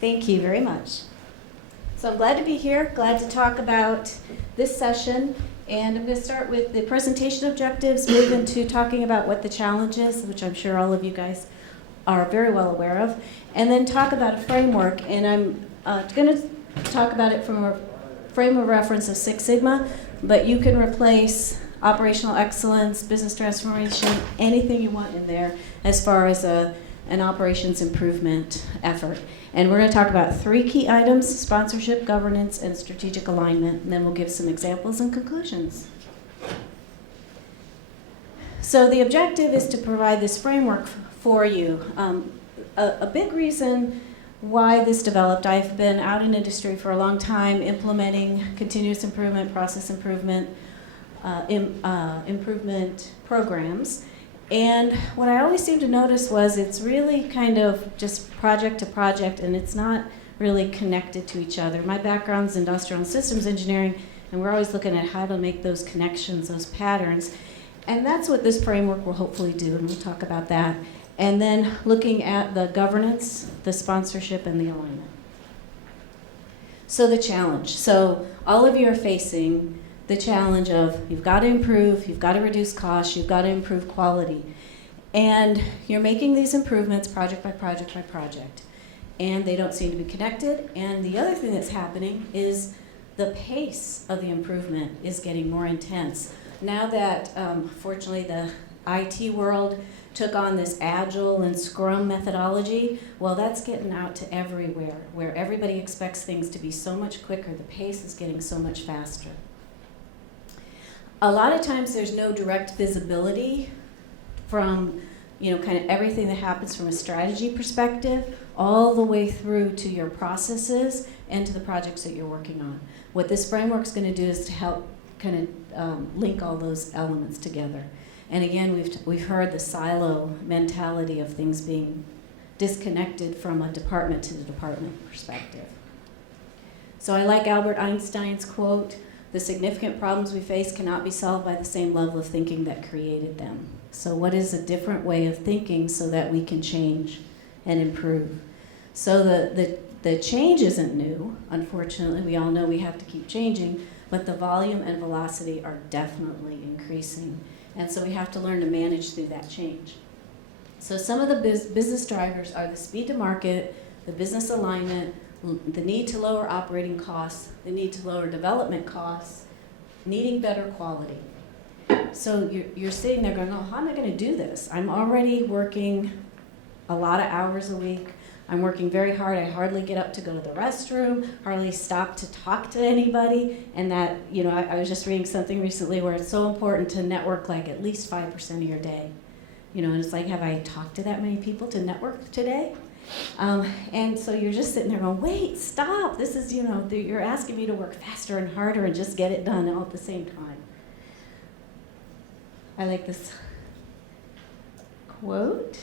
Thank you very much. So I'm glad to be here, glad to talk about this session, and I'm going to start with the presentation objectives, move into talking about what the challenge is, which I'm sure all of you guys are very well aware of, and then talk about a framework, and I'm going to talk about it from a frame of reference of Six Sigma, but you can replace operational excellence, business transformation, anything you want in there as far as an operations improvement effort. And we're going to talk about 3 key items: sponsorship, governance, and strategic alignment, and then we'll give some examples and conclusions. So the objective is to provide this framework for you. A big reason why this developed, I've been out in industry for a long time implementing continuous improvement, process improvement, improvement programs. And what I always seemed to notice was it's really kind of just project to project, and it's not really connected to each other. My background is industrial and systems engineering, and we're always looking at how to make those connections, those patterns. And that's what this framework will hopefully do, and we'll talk about that. And then looking at the governance, the sponsorship, and the alignment. So the challenge. So all of you are facing the challenge of you've got to improve, you've got to reduce costs, you've got to improve quality. And you're making these improvements project by project by project. And they don't seem to be connected. And the other thing that's happening is the pace of the improvement is getting more intense. Now that, fortunately, the IT world took on this Agile and Scrum methodology, well, that's getting out to everywhere, where everybody expects things to be so much quicker. The pace is getting so much faster. A lot of times there's no direct visibility from, kind of everything that happens from a strategy perspective all the way through to your processes and to the projects that you're working on. What this framework's going to do is to help kind of link all those elements together. And again, we've heard the silo mentality of things being disconnected from a department to the department perspective. So I like Albert Einstein's quote, "The significant problems we face cannot be solved by the same level of thinking that created them." So what is a different way of thinking so that we can change and improve? So the change isn't new. Unfortunately, we all know we have to keep changing, but the volume and velocity are definitely increasing. And so we have to learn to manage through that change. So some of the business drivers are the speed to market, the business alignment, the need to lower operating costs, the need to lower development costs, needing better quality. So you're sitting there going, oh, how am I going to do this? I'm already working a lot of hours a week. I'm working very hard. I hardly get up to go to the restroom, hardly stop to talk to anybody. And that, I was just reading something recently where it's so important to network like at least 5% of your day. And it's like, have I talked to that many people to network today? And so you're just sitting there going, wait, stop. This is, you're asking me to work faster and harder and just get it done all at the same time. I like this quote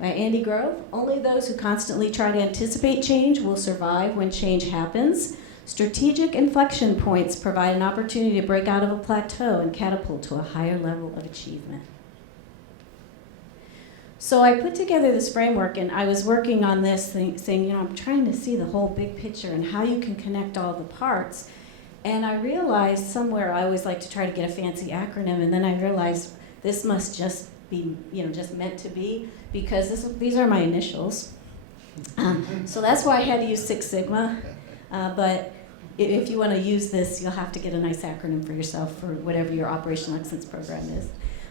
by Andy Grove. "Only those who constantly try to anticipate change will survive when change happens. Strategic inflection points provide an opportunity to break out of a plateau and catapult to a higher level of achievement." So I put together this framework, and I was working on this thing, saying, I'm trying to see the whole big picture and how you can connect all the parts. And I realized somewhere, I always like to try to get a fancy acronym, and then I realized this must just be, just meant to be, because these are my initials. So that's why I had to use Six Sigma. But if you want to use this, you'll have to get a nice acronym for yourself for whatever your operational excellence program is.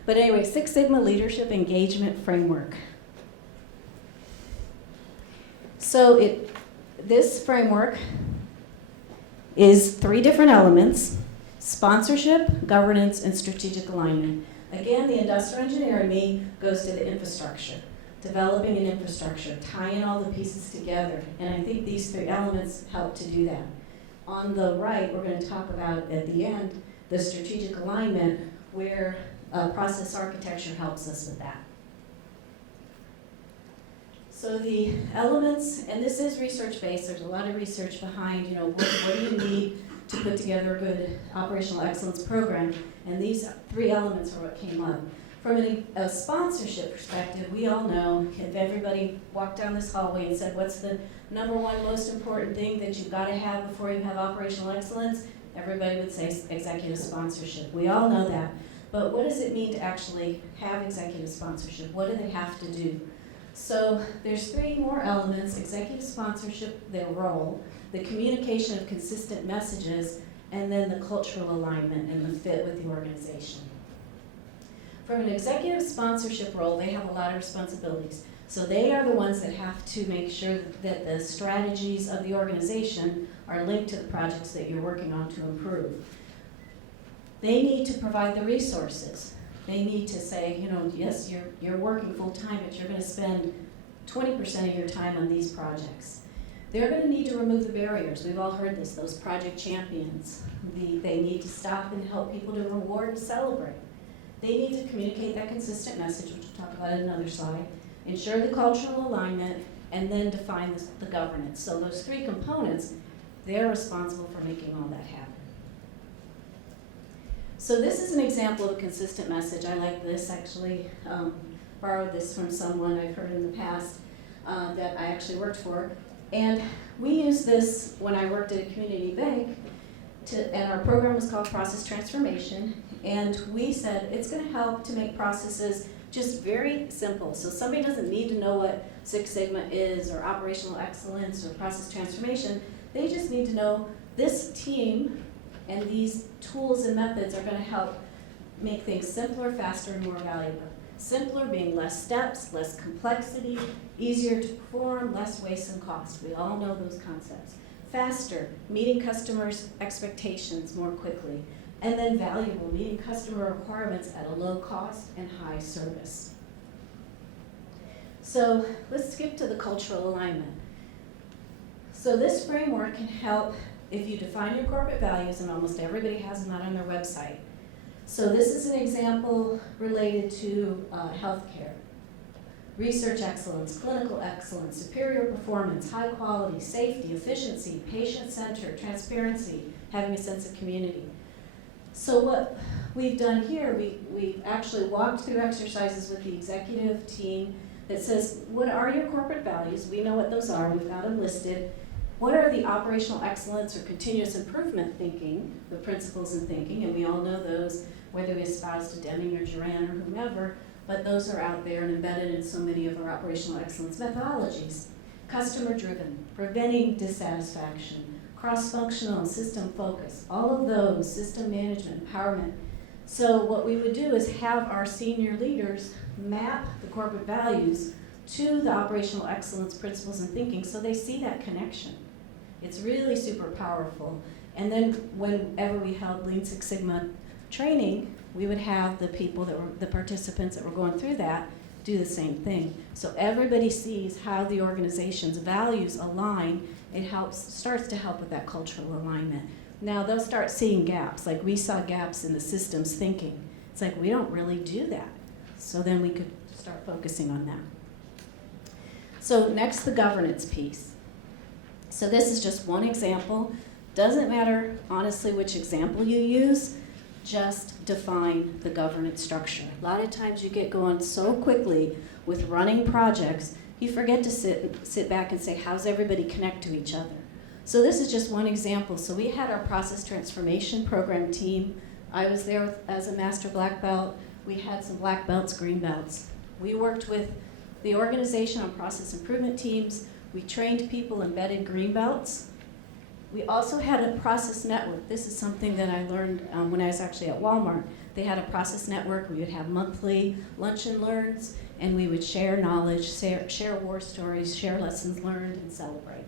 But anyway, Six Sigma Leadership Engagement Framework. So this framework is 3 different elements: sponsorship, governance, and strategic alignment. Again, the industrial engineer in me goes to the infrastructure, developing an infrastructure, tying all the pieces together. And I think these 3 elements help to do that. On the right, we're going to talk about, at the end, the strategic alignment, where process architecture helps us with that. So the elements, and this is research-based, there's a lot of research behind, what do you need to put together a good operational excellence program, and these 3 elements are what came up. From a sponsorship perspective, we all know if everybody walked down this hallway and said, what's the number one most important thing that you've got to have before you have operational excellence, everybody would say executive sponsorship. We all know that. But what does it mean to actually have executive sponsorship? What do they have to do? So there's 3 more elements: executive sponsorship, their role, the communication of consistent messages, and then the cultural alignment and the fit with the organization. From an executive sponsorship role, they have a lot of responsibilities. So they are the ones that have to make sure that the strategies of the organization are linked to the projects that you're working on to improve. They need to provide the resources. They need to say, yes, you're working full-time, but you're going to spend 20% of your time on these projects. They're going to need to remove the barriers. We've all heard this, those project champions. They need to stop and help people to reward and celebrate. They need to communicate that consistent message, which we'll talk about in another slide, ensure the cultural alignment, and then define the governance. So those 3 components, they're responsible for making all that happen. So this is an example of a consistent message. I like this, actually. Borrowed this from someone I've heard in the past that I actually worked for. And we used this when I worked at a community bank, and our program was called Process Transformation. And we said it's going to help to make processes just very simple. So somebody doesn't need to know what Six Sigma is or operational excellence or process transformation. They just need to know this team and these tools and methods are going to help make things simpler, faster, and more valuable. Simpler being less steps, less complexity, easier to perform, less waste and cost. We all know those concepts. Faster, meeting customers' expectations more quickly. And then valuable, meeting customer requirements at a low cost and high service. So let's skip to the cultural alignment. So this framework can help if you define your corporate values, and almost everybody has them out on their website. So this is an example related to healthcare. Research excellence, clinical excellence, superior performance, high quality, safety, efficiency, patient-centered, transparency, having a sense of community. So what we've done here, we've actually walked through exercises with the executive team that says, what are your corporate values? We know what those are, we've got them listed. What are the operational excellence or continuous improvement thinking, the principles in thinking, and we all know those, whether we espouse to Deming or Duran or whomever, but those are out there and embedded in so many of our operational excellence methodologies. Customer-driven, preventing dissatisfaction, cross-functional and system focus, all of those, system management, empowerment. So what we would do is have our senior leaders map the corporate values to the operational excellence principles and thinking so they see that connection. It's really super powerful. And then whenever we held Lean Six Sigma training, we would have the people that were the participants that were going through that do the same thing. So everybody sees how the organization's values align. It starts to help with that cultural alignment. Now they'll start seeing gaps, like we saw gaps in the systems thinking. It's like we don't really do that. So then we could start focusing on that. So next, the governance piece. So this is just one example. Doesn't matter, honestly, which example you use, just define the governance structure. A lot of times you get going so quickly with running projects, you forget to sit back and say, how's everybody connect to each other? So this is just one example. So we had our process transformation program team. I was there as a master black belt. We had some black belts, green belts. We worked with the organization on process improvement teams. We trained people embedded green belts. We also had a process network. This is something that I learned when I was actually at Walmart. They had a process network. We would have monthly lunch and learns, and we would share knowledge, share war stories, share lessons learned, and celebrate.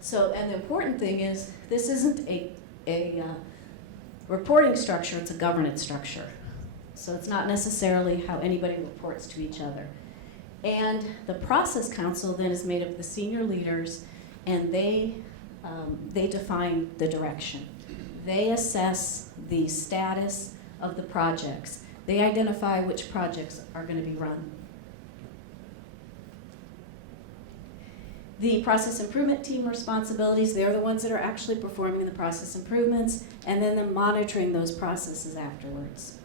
So, and the important thing is, this isn't a reporting structure, it's a governance structure. So it's not necessarily how anybody reports to each other. And the process council then is made up of the senior leaders, and they define the direction. They assess the status of the projects. They identify which projects are going to be run. The process improvement team responsibilities, they're the ones that are actually performing the process improvements, and then they're monitoring those processes afterwards.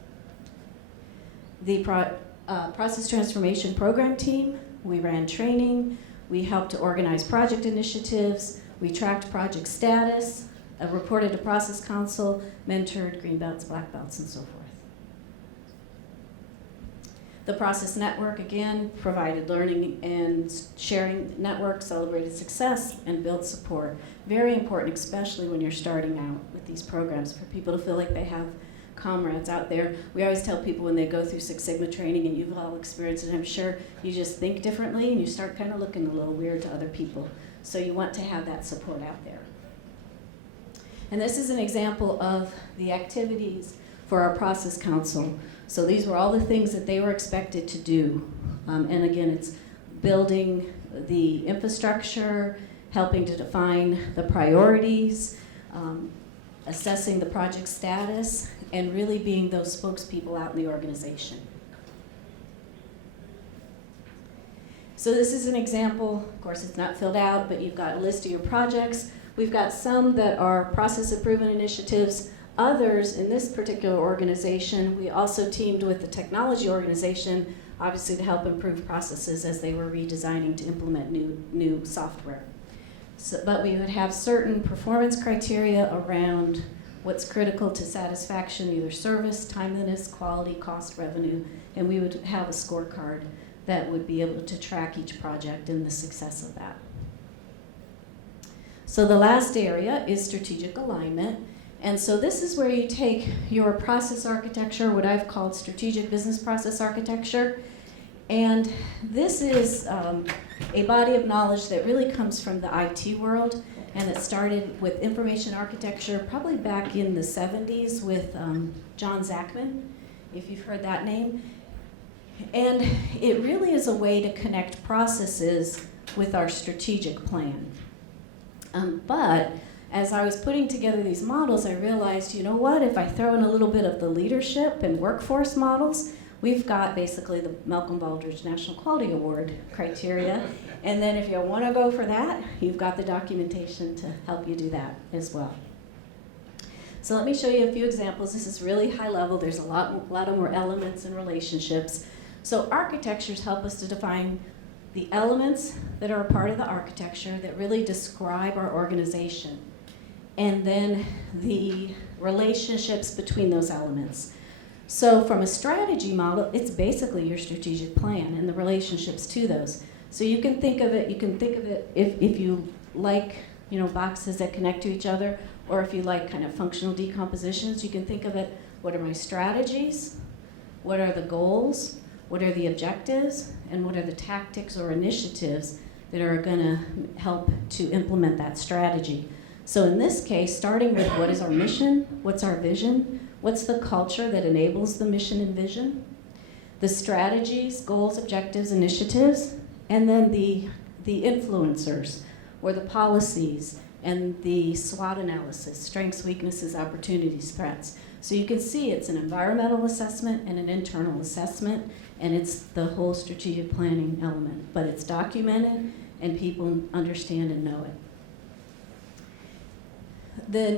the Process Transformation Program team. We ran training, we helped to organize project initiatives, we tracked project status, reported to Process Council, mentored green belts, black belts, and so forth. The Process Network, again, provided learning and sharing network, celebrated success, and built support. Very important, especially when you're starting out with these programs, for people to feel like they have comrades out there. We always tell people when they go through Six Sigma training, and you've all experienced it, I'm sure, you just think differently and you start kind of looking a little weird to other people. So you want to have that support out there. And this is an example of the activities for our Process Council. So these were all the things that they were expected to do. And again, it's building the infrastructure, helping to define the priorities, assessing the project status, and really being those spokespeople out in the organization. So this is an example. Of course, it's not filled out, but you've got a list of your projects. We've got some that are process improvement initiatives. Others, in this particular organization, we also teamed with the technology organization, obviously to help improve processes as they were redesigning to implement new software. So, but we would have certain performance criteria around what's critical to satisfaction, either service, timeliness, quality, cost, revenue, and we would have a scorecard that would be able to track each project and the success of that. So the last area is strategic alignment. And so this is where you take your process architecture, what I've called strategic business process architecture, and this is a body of knowledge that really comes from the IT world, and it started with information architecture probably back in the 70s with John Zachman, if you've heard that name. And it really is a way to connect processes with our strategic plan. But as I was putting together these models, I realized, you know what, if I throw in a little bit of the leadership and workforce models, we've got basically the Malcolm Baldrige National Quality Award criteria. And then if you want to go for that, you've got the documentation to help you do that as well. So let me show you a few examples. This is really high level. There's a lot of more elements and relationships. So architectures help us to define the elements that are a part of the architecture that really describe our organization, and then the relationships between those elements. So from a strategy model, it's basically your strategic plan and the relationships to those. So you can think of it, if you like, boxes that connect to each other, or if you like kind of functional decompositions, you can think of it, what are my strategies? What are the goals? What are the objectives? And what are the tactics or initiatives that are going to help to implement that strategy? So in this case, starting with what is our mission, what's our vision, what's the culture that enables the mission and vision, the strategies, goals, objectives, initiatives, and then the influencers, or the policies, and the SWOT analysis, strengths, weaknesses, opportunities, threats. So you can see it's an environmental assessment and an internal assessment, and it's the whole strategic planning element, but it's documented and people understand and know it. The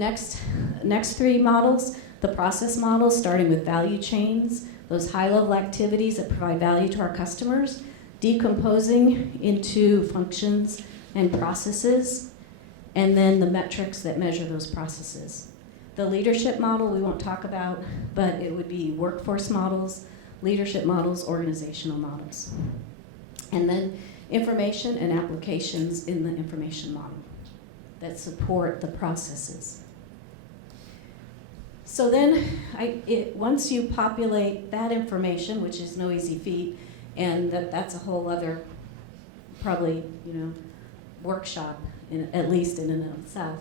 next three models, the process models, starting with value chains, those high-level activities that provide value to our customers, decomposing into functions and processes, and then the metrics that measure those processes. The leadership model we won't talk about, but it would be workforce models, leadership models, organizational models. And then information and applications in the information model that support the processes. So then, once you populate that information, which is no easy feat, and that's a whole other, probably, workshop, at least in and of itself.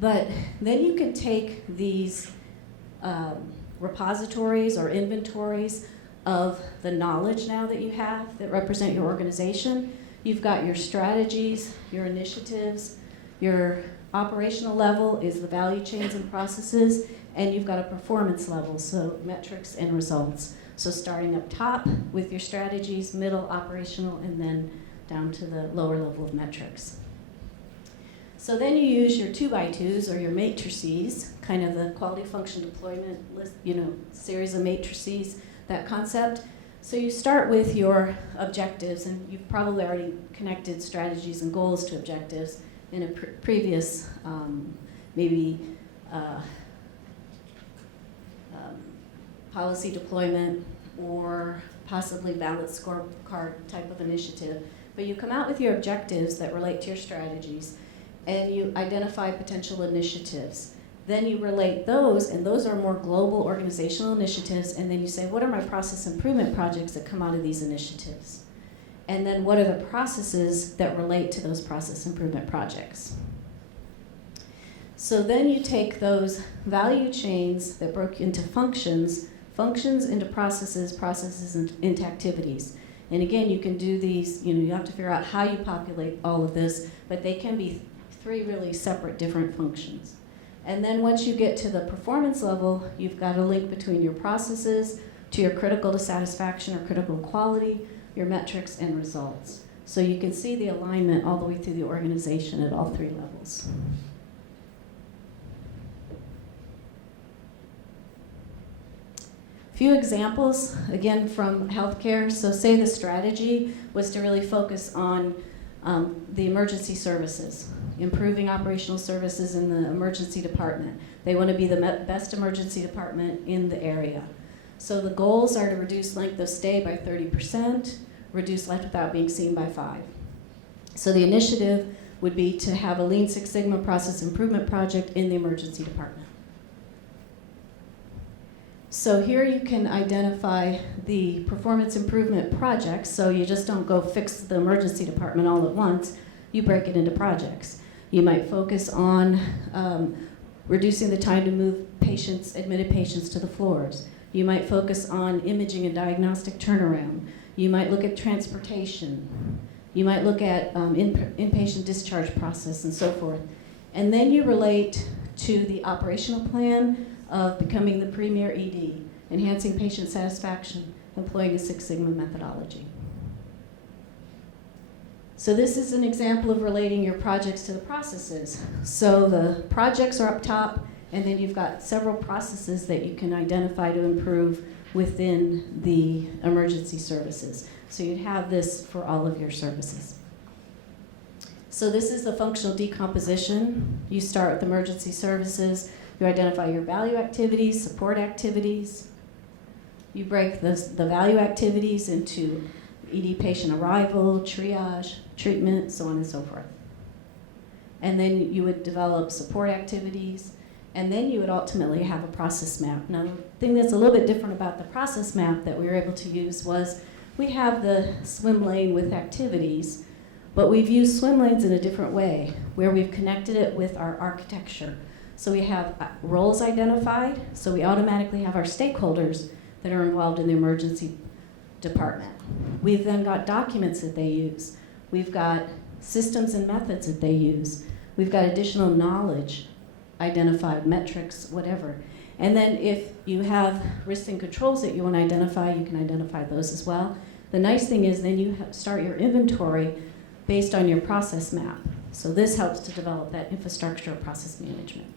But then you can take these repositories or inventories of the knowledge now that you have that represent your organization. You've got your strategies, your initiatives, your operational level is the value chains and processes, and you've got a performance level, so metrics and results. So starting up top with your strategies, middle operational, and then down to the lower level of metrics. So then you use your 2x2s or your matrices, kind of the quality function deployment list, series of matrices that concept. So you start with your objectives, and you've probably already connected strategies and goals to objectives in a previous maybe policy deployment or possibly ballot scorecard type of initiative. But you come out with your objectives that relate to your strategies, and you identify potential initiatives. Then you relate those, and those are more global organizational initiatives, and then you say, what are my process improvement projects that come out of these initiatives? And then what are the processes that relate to those process improvement projects? So then you take those value chains that broke into functions into processes, processes into activities. And again, you can do these, you have to figure out how you populate all of this, but they can be 3 really separate different functions. And then once you get to the performance level, you've got a link between your processes to your critical to satisfaction or critical quality, your metrics and results. So you can see the alignment all the way through the organization at all 3 levels. Few examples, again, from healthcare. So say the strategy was to really focus on the emergency services, improving operational services in the emergency department. They want to be the best emergency department in the area. So the goals are to reduce length of stay by 30%, reduce left without being seen by 5. So the initiative would be to have a Lean Six Sigma process improvement project in the emergency department. So here you can identify the performance improvement projects, so you just don't go fix the emergency department all at once, you break it into projects. You might focus on reducing the time to move admitted patients to the floors. You might focus on imaging and diagnostic turnaround. You might look at transportation. You might look at inpatient discharge process and so forth. And then you relate to the operational plan of becoming the premier ED, enhancing patient satisfaction, employing a Six Sigma methodology. So this is an example of relating your projects to the processes. So the projects are up top, and then you've got several processes that you can identify to improve within the emergency services. So you'd have this for all of your services. So this is the functional decomposition. You start with emergency services. You identify your value activities, support activities. You break the value activities into ED patient arrival, triage, treatment, so on and so forth. And then you would develop support activities, and then you would ultimately have a process map. Now, the thing that's a little bit different about the process map that we were able to use was we have the swim lane with activities, but we've used swim lanes in a different way, where we've connected it with our architecture. So we have roles identified, so we automatically have our stakeholders that are involved in the emergency department. We've then got documents that they use. We've got systems and methods that they use. We've got additional knowledge identified, metrics, whatever. And then if you have risks and controls that you want to identify, you can identify those as well. The nice thing is then you start your inventory based on your process map. So this helps to develop that infrastructure of process management.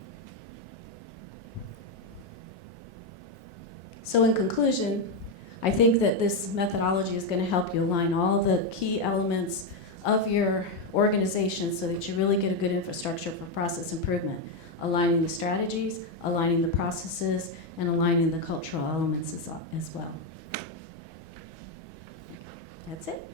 So in conclusion, I think that this methodology is going to help you align all the key elements of your organization so that you really get a good infrastructure for process improvement, aligning the strategies, aligning the processes, and aligning the cultural elements as well. That's it.